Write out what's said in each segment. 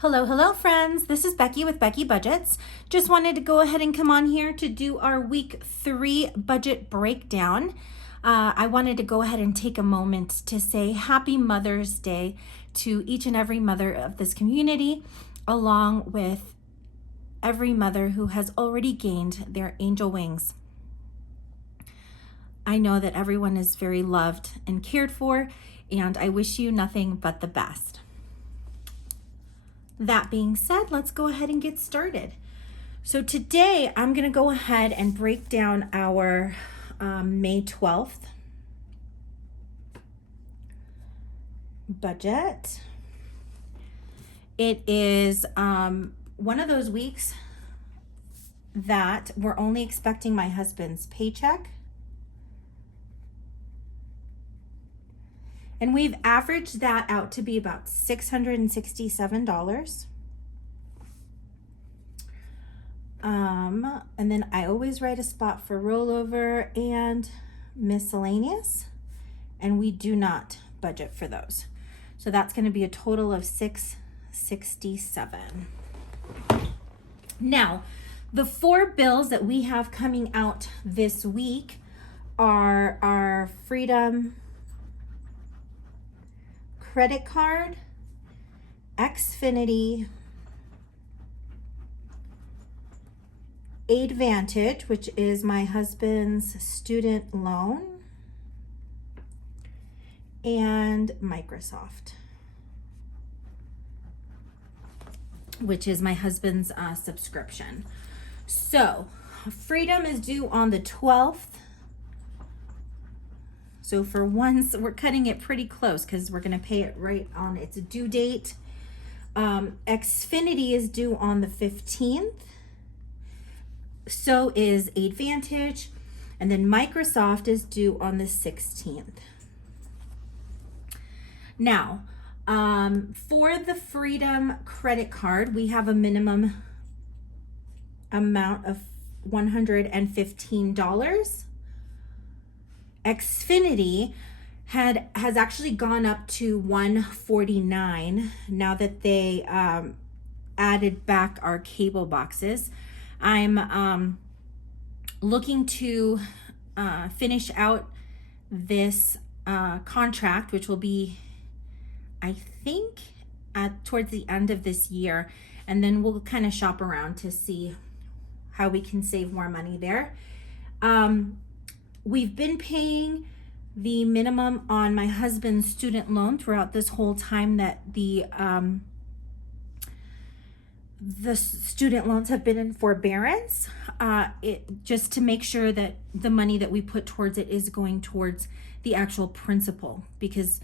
Hello, friends. This is Becky with Becky Budgets. Just wanted to go ahead and come on here to do our week 3 budget breakdown. I wanted to go ahead and take a moment to say Happy Mother's Day to each and every mother of this community, along with every mother who has already gained their angel wings. I know that everyone is very loved and cared for, and I wish you nothing but the best. That being said, let's go ahead and get started. So today I'm going to go ahead and break down our May 12th budget. It is one of those weeks that we're only expecting my husband's paycheck. And we've averaged that out to be about $667. And then I always write a spot for rollover and miscellaneous, and we do not budget for those. So that's going to be a total of $667. Now, the 4 bills that we have coming out this week are our Freedom credit card, Xfinity, Aidvantage, which is my husband's student loan, and Microsoft, which is my husband's subscription. So Freedom is due on the 12th. So for once, we're cutting it pretty close because we're going to pay it right on its due date. Xfinity is due on the 15th. So is Aidvantage. And then Microsoft is due on the 16th. Now, for the Freedom credit card, we have a minimum amount of $115. Xfinity has actually gone up to $149 now that they added back our cable boxes. I'm looking to finish out this contract, which will be, I think, towards the end of this year, and then we'll kind of shop around to see how we can save more money there. We've been paying the minimum on my husband's student loan throughout this whole time that the student loans have been in forbearance, just to make sure that the money that we put towards it is going towards the actual principal, because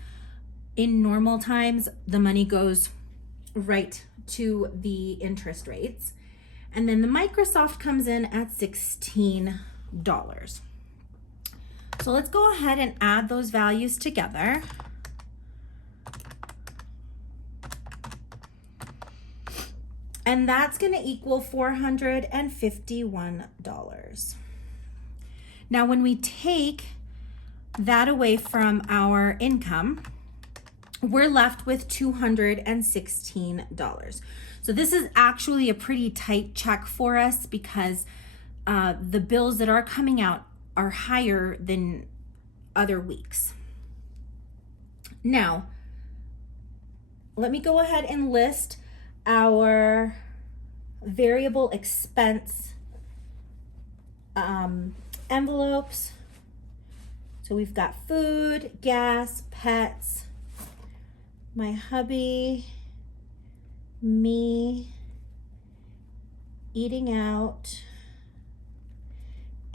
in normal times the money goes right to the interest rates. And then the Microsoft comes in at $16. So let's go ahead and add those values together. And that's going to equal $451. Now, when we take that away from our income, we're left with $216. So this is actually a pretty tight check for us because the bills that are coming out are higher than other weeks. Now, let me go ahead and list our variable expense envelopes. So we've got food, gas, pets, my hubby, me, eating out,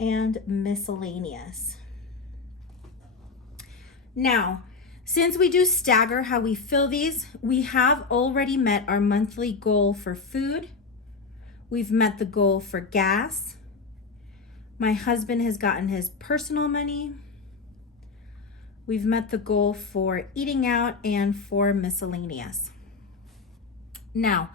and miscellaneous. Now, since we do stagger how we fill these, we have already met our monthly goal for food. We've met the goal for gas. My husband has gotten his personal money. We've met the goal for eating out and for miscellaneous. Now,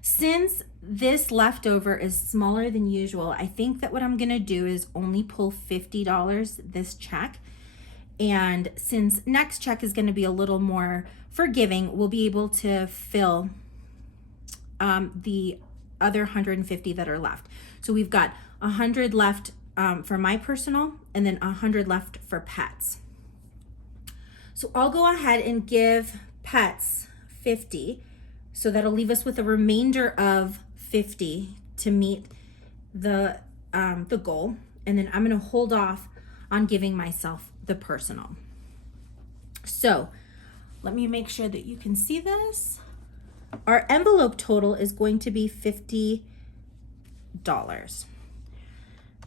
since this leftover is smaller than usual, I think that what I'm going to do is only pull $50 this check. And since next check is going to be a little more forgiving, we'll be able to fill the other 150 that are left. So we've got 100 left for my personal, and then 100 left for pets. So I'll go ahead and give pets 50. So that'll leave us with a remainder of 50 to meet the goal. And then I'm gonna hold off on giving myself the personal. So let me make sure that you can see this. Our envelope total is going to be $50.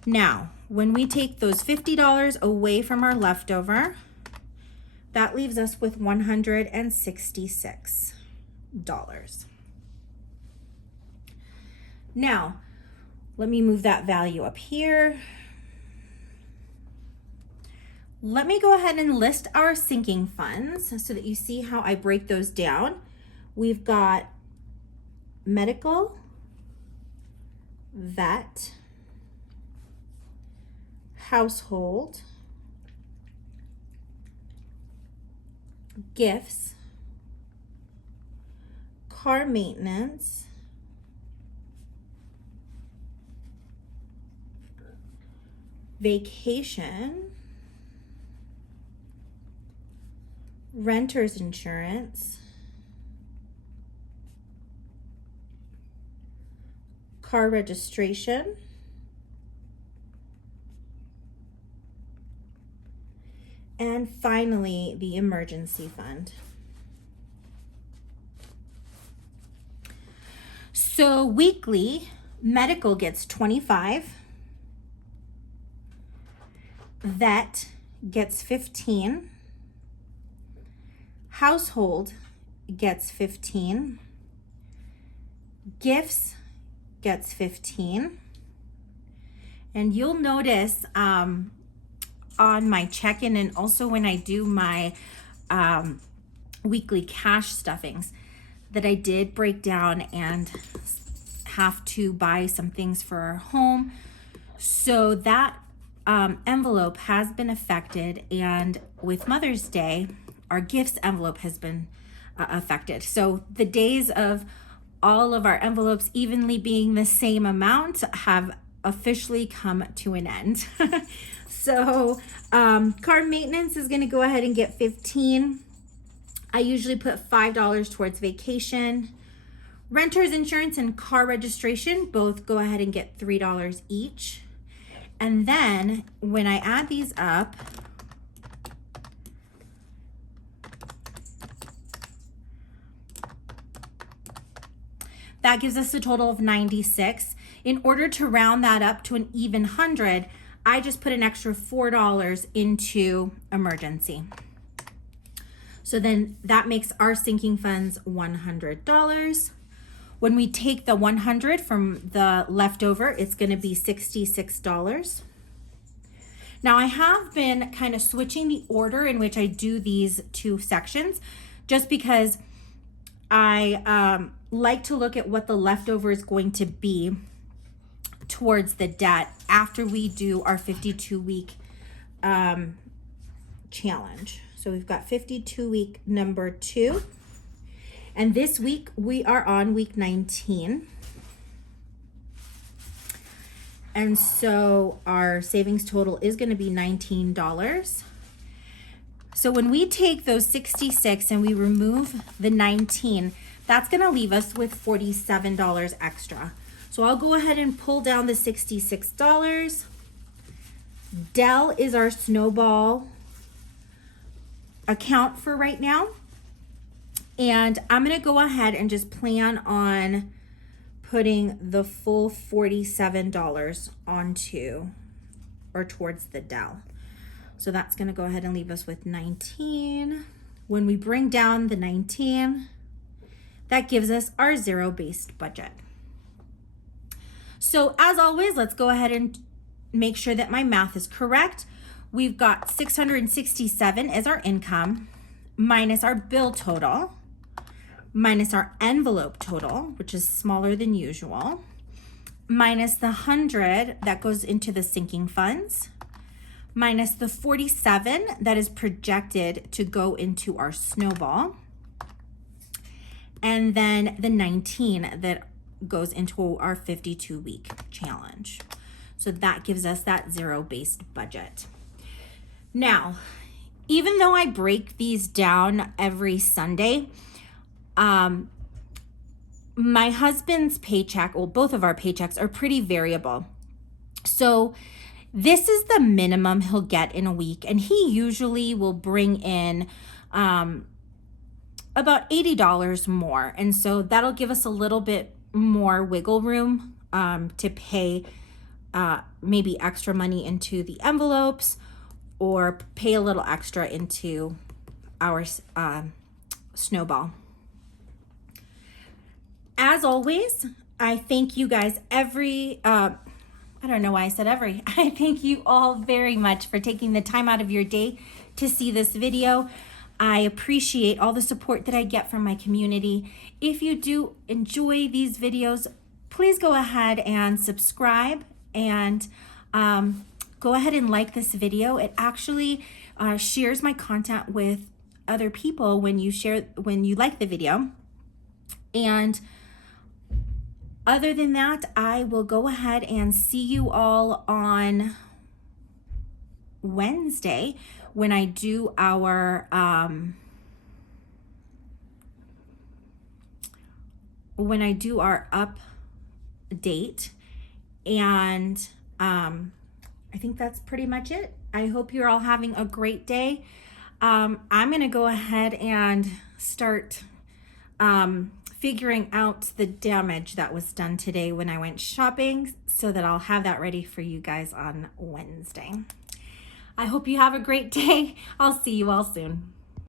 Now, when we take those $50 away from our leftover, that leaves us with $166. Now, let me move that value up here. Let me go ahead and list our sinking funds so that you see how I break those down. We've got medical, vet, household, gifts, car maintenance, vacation, renter's insurance, car registration, and finally the emergency fund. So weekly, medical gets 25, vet gets 15, household gets 15, gifts gets 15, and you'll notice on my check-in and also when I do my weekly cash stuffings that I did break down and have to buy some things for our home. So that envelope has been affected, and with Mother's Day, our gifts envelope has been affected. So the days of all of our envelopes evenly being the same amount have officially come to an end. So car maintenance is going to go ahead and get 15. I usually put $5 towards vacation. Renter's insurance and car registration both go ahead and get $3 each. And then when I add these up, that gives us a total of 96. In order to round that up to an even 100, I just put an extra $4 into emergency. So then that makes our sinking funds $100. When we take the 100 from the leftover, it's going to be $66. Now I have been kind of switching the order in which I do these two sections just because I like to look at what the leftover is going to be towards the debt after we do our 52-week challenge. So we've got 52-week number 2. And this week we are on week 19. And so our savings total is going to be $19. So when we take those 66 and we remove the 19, that's going to leave us with $47 extra. So I'll go ahead and pull down the $66. Dell is our snowball account for right now. And I'm going to go ahead and just plan on putting the full $47 onto or towards the Dell. So that's going to go ahead and leave us with 19. When we bring down the 19, that gives us our zero-based budget. So as always, let's go ahead and make sure that my math is correct. We've got 667 as our income, minus our bill total, minus our envelope total, which is smaller than usual, minus the 100 that goes into the sinking funds, minus the 47 that is projected to go into our snowball. and then the 19 that goes into our 52-week challenge. So that gives us that zero-based budget. Now, even though I break these down every Sunday, my husband's paycheck, well, both of our paychecks are pretty variable. So this is the minimum he'll get in a week, and he usually will bring in about $80 more. And so that'll give us a little bit more wiggle room to pay maybe extra money into the envelopes or pay a little extra into our snowball. As always, I thank you guys I don't know why I said every. I thank you all very much for taking the time out of your day to see this video. I appreciate all the support that I get from my community. If you do enjoy these videos, please go ahead and subscribe and go ahead and like this video. It actually shares my content with other people when you like the video. And other than that, I will go ahead and see you all on Wednesday when I do our update. And I think that's pretty much it. I hope you're all having a great day. I'm gonna go ahead and start figuring out the damage that was done today when I went shopping, so that I'll have that ready for you guys on Wednesday. I hope you have a great day. I'll see you all soon.